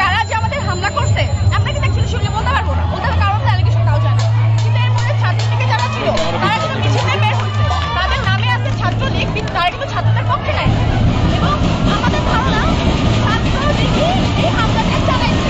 কারা যে আমাদের হামলা করছে আমরা কি দেখছি শুনলে বলতে পারবো না, ওদের কারণ অ্যালিগেশন তাও জানে, কিন্তু এর মধ্যে ছাত্রলীগে যারা ছিল তারা কিন্তু মিছিলে বের হয়েছে, তাদের নামে আছে ছাত্রলীগ, তারা কিন্তু ছাত্রদের পক্ষে নাই এবং আমাদের ধারণা ছাত্রলীগই এই হামলাটা চালাইছে।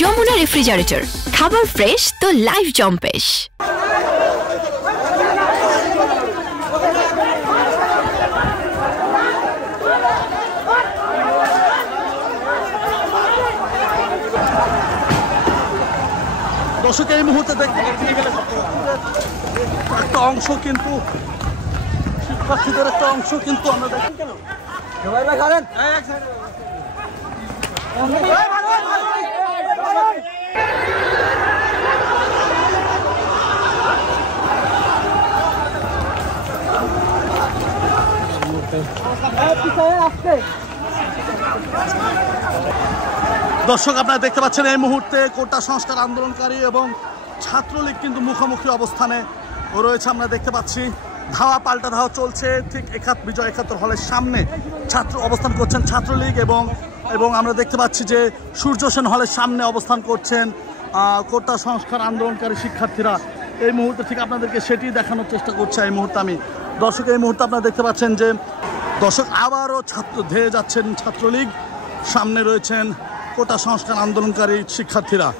যমুনা রেফ্রিজারেটর, খাবার ফ্রেশ তো লাইফ জম্পেশ। দর্শক এই মুহূর্তে দেখতে একটা অংশ কিন্তু শিক্ষার্থীদের একটা অংশ কিন্তু আমরা দেখি কেন দর্শক আপনারা দেখতে পাচ্ছেন এই মুহূর্তে কোটা সংস্কার আন্দোলনকারী এবং ছাত্রলীগ কিন্তু মুখোমুখি অবস্থানে রয়েছে। আমরা দেখতে পাচ্ছি ধাওয়া পাল্টা ধাওয়া চলছে, ঠিক বিজয় ৭১ হলের সামনে ছাত্র অবস্থান করছেন ছাত্রলীগ এবং আমরা দেখতে পাচ্ছি যে সূর্য সেন হলের সামনে অবস্থান করছেন কোটা সংস্কার আন্দোলনকারী শিক্ষার্থীরা। এই মুহূর্তে ঠিক আপনাদেরকে সেটি দেখানোর চেষ্টা করছে এই মুহূর্তে আমি। দর্শক এই মুহূর্তে আপনারা দেখতে পাচ্ছেন যে দর্শক আবারও ধেয়ে যাচ্ছেন ছাত্রলীগ, সামনে রয়েছেন কোটা সংস্কার আন্দোলনকারী শিক্ষার্থীরা।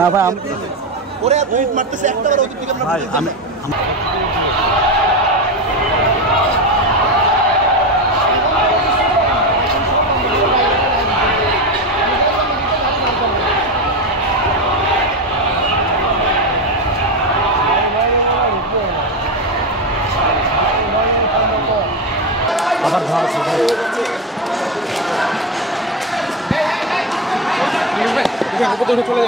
না ভাই আমি আবার চলে